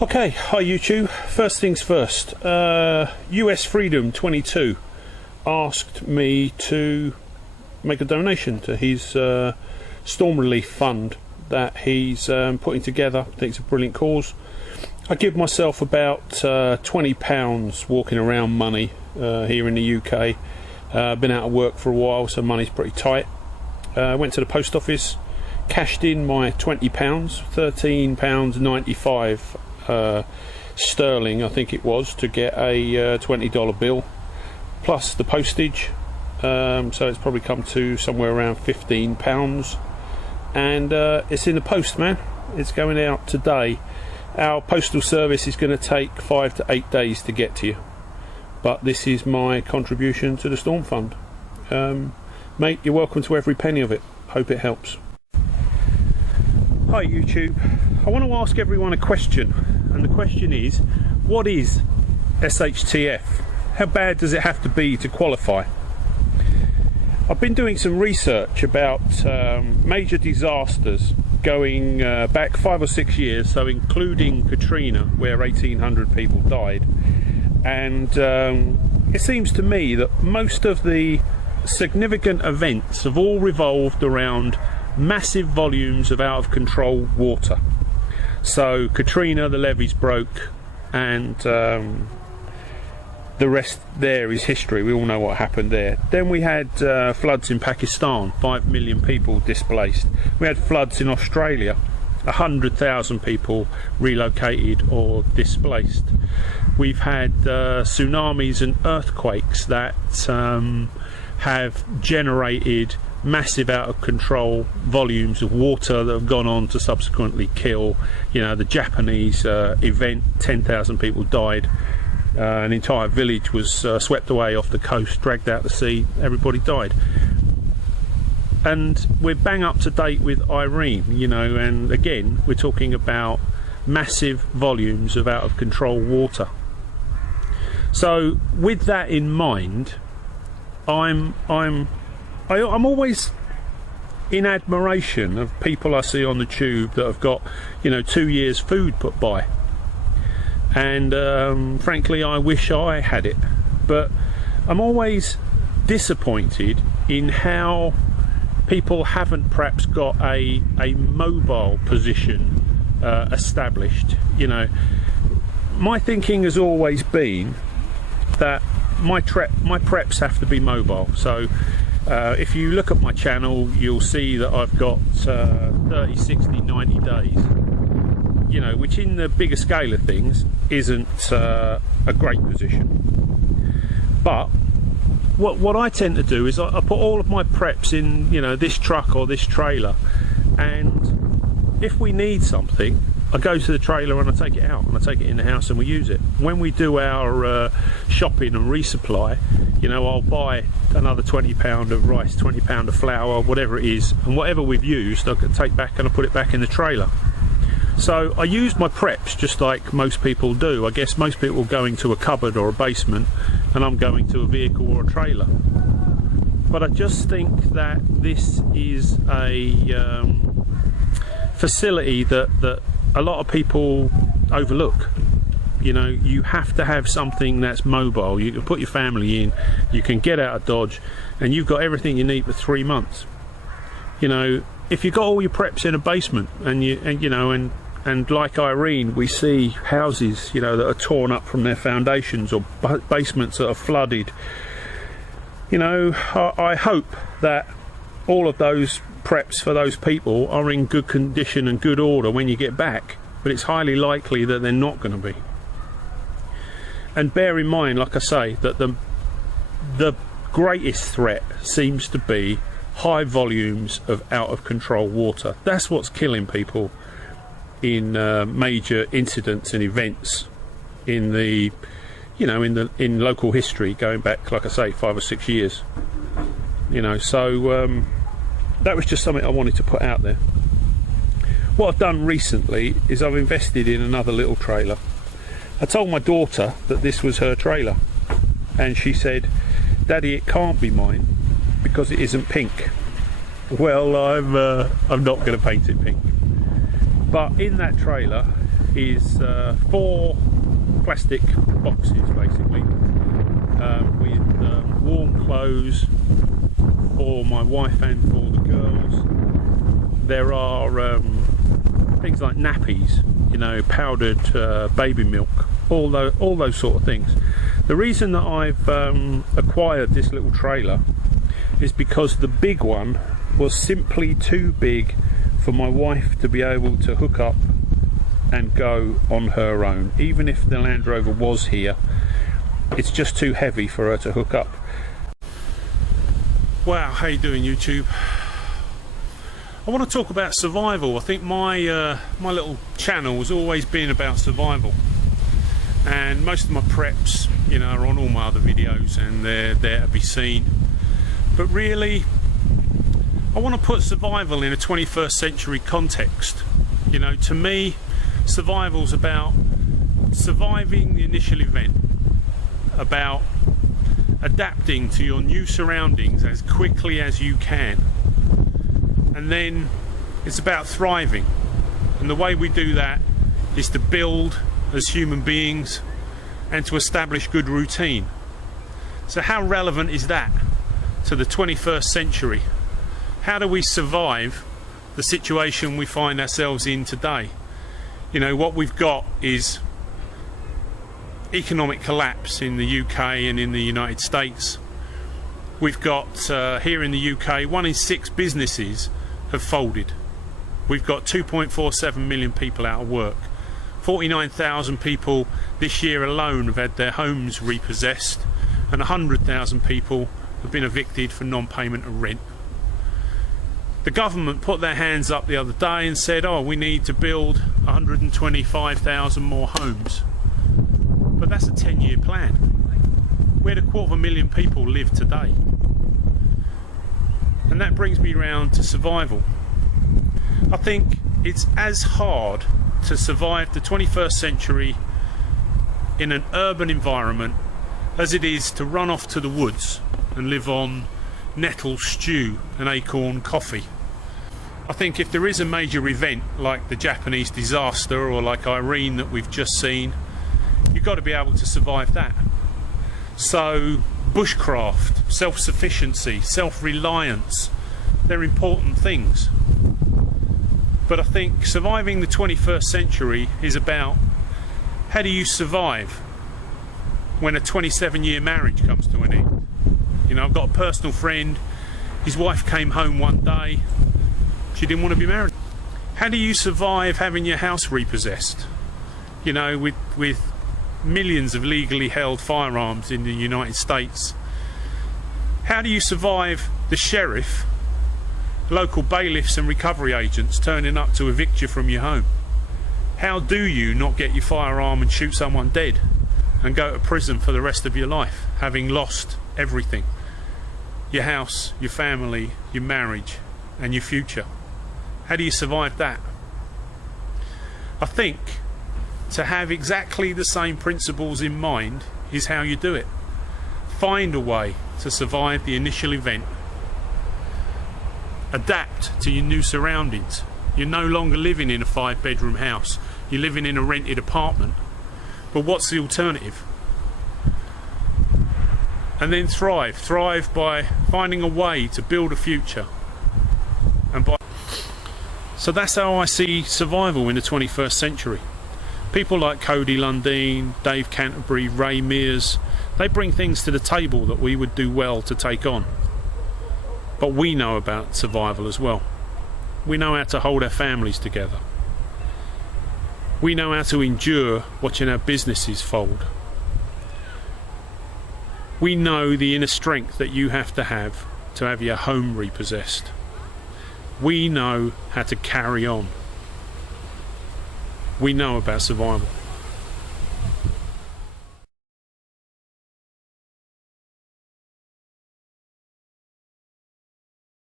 Okay, hi YouTube. First things first, US Freedom 22 asked me to make a donation to his storm relief fund that he's putting together. I think it's a brilliant cause. I give myself about £20 walking around money here in the UK. Been out of work for a while, so money's pretty tight. Went to the post office, cashed in my £20, £13.95 sterling I think it was, to get a $20 bill plus the postage, so it's probably come to somewhere around £15, and it's in the post, man. It's going out today. Our postal service is going to take 5 to 8 days to get to you, but this is my contribution to the Storm Fund. Mate, you're welcome to every penny of it. Hope it helps. Hi YouTube, I want to ask everyone a question, and the question is, what is SHTF? How bad does it have to be to qualify? I've been doing some research about major disasters going back 5 or 6 years, so including Katrina, where 1,800 people died, and it seems to me that most of the significant events have all revolved around massive volumes of out of control water. So Katrina, the levees broke, and the rest there is history. We all know what happened there. Then we had floods in Pakistan, 5 million people displaced. We had floods in Australia, 100,000 people relocated or displaced. We've had tsunamis and earthquakes that have generated massive out of control volumes of water that have gone on to subsequently kill, you know, the Japanese event, 10,000 people died, an entire village was swept away off the coast, dragged out to sea, everybody died. And we're bang up to date with Irene, you know, and again we're talking about massive volumes of out of control water. So with that in mind, I'm always in admiration of people I see on the tube that have got, you know, 2 years food put by, and frankly I wish I had it, but I'm always disappointed in how people haven't perhaps got a mobile position established. You know, my thinking has always been that my preps have to be mobile. So if you look at my channel, you'll see that I've got 30, 60, 90 days, you know, which in the bigger scale of things isn't a great position. But what I tend to do is I put all of my preps in, you know, this truck or this trailer, and if we need something, I go to the trailer and I take it out and I take it in the house and we use it. When we do our shopping and resupply, you know, I'll buy another £20 of rice, £20 of flour, whatever it is, and whatever we've used I can take back and I put it back in the trailer. So I use my preps just like most people do. I guess most people going to a cupboard or a basement, and I'm going to a vehicle or a trailer. But I just think that this is a facility that a lot of people overlook. You know, you have to have something that's mobile. You can put your family in, you can get out of Dodge, and you've got everything you need for 3 months. You know, if you've got all your preps in a basement, and you know, and like Irene, we see houses, you know, that are torn up from their foundations, or basements that are flooded. You know, I hope that all of those preps for those people are in good condition and good order when you get back, but it's highly likely that they're not going to be. And bear in mind, like I say, that the greatest threat seems to be high volumes of out of control water. That's what's killing people in major incidents and events in the, you know, in local history going back, like I say, 5 or 6 years. You know, so that was just something I wanted to put out there. What I've done recently is I've invested in another little trailer. I told my daughter that this was her trailer, and she said, "Daddy, it can't be mine because it isn't pink." Well, I'm not going to paint it pink. But in that trailer is 4 plastic boxes basically, with warm clothes for my wife and for the girls. There are things like nappies, you know, powdered baby milk, all those sort of things. The reason that I've acquired this little trailer is because the big one was simply too big for my wife to be able to hook up and go on her own. Even if the Land Rover was here, it's just too heavy for her to hook up. Wow, how you doing, YouTube? I want to talk about survival. I think my my little channel has always been about survival, and most of my preps, you know, are on all my other videos and they're there to be seen. But really, I want to put survival in a 21st century context. You know, to me, survival's about surviving the initial event, about adapting to your new surroundings as quickly as you can, and then it's about thriving. And the way we do that is to build as human beings and to establish good routine. So how relevant is that to the 21st century? How do we survive the situation we find ourselves in today? You know, what we've got is economic collapse in the UK and in the United States. We've got here in the UK, 1 in 6 businesses have folded. We've got 2.47 million people out of work. 49,000 people this year alone have had their homes repossessed, and 100,000 people have been evicted for non-payment of rent. The government put their hands up the other day and said, oh, we need to build 125,000 more homes. But that's a 10-year plan. Where do 250,000 people live today? And that brings me round to survival. I think it's as hard to survive the 21st century in an urban environment as it is to run off to the woods and live on nettle stew and acorn coffee. I think if there is a major event like the Japanese disaster or like Irene that we've just seen, you've got to be able to survive that. So bushcraft, self-sufficiency, self-reliance, they're important things. But I think surviving the 21st century is about how do you survive when a 27-year marriage comes to an end. You know, I've got a personal friend, his wife came home one day, she didn't want to be married. How do you survive having your house repossessed? You know, with millions of legally held firearms in the United States. How do you survive the sheriff, local bailiffs and recovery agents turning up to evict you from your home? How do you not get your firearm and shoot someone dead and go to prison for the rest of your life, having lost everything? Your house, your family, your marriage and your future. How do you survive that? I think to have exactly the same principles in mind is how you do it. Find a way to survive the initial event. Adapt to your new surroundings. You're no longer living in a 5-bedroom house. You're living in a rented apartment. But what's the alternative? And then thrive. Thrive by finding a way to build a future. So that's how I see survival in the 21st century. People like Cody Lundeen, Dave Canterbury, Ray Mears, they bring things to the table that we would do well to take on. But we know about survival as well. We know how to hold our families together. We know how to endure watching our businesses fold. We know the inner strength that you have to have your home repossessed. We know how to carry on. We know about survival.